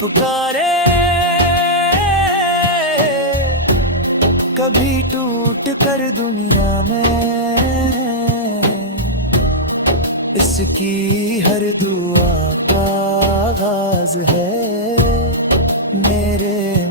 पुकारे, कभी टूट कर दुनिया में, इसकी हर दुआ का आगाज है मेरे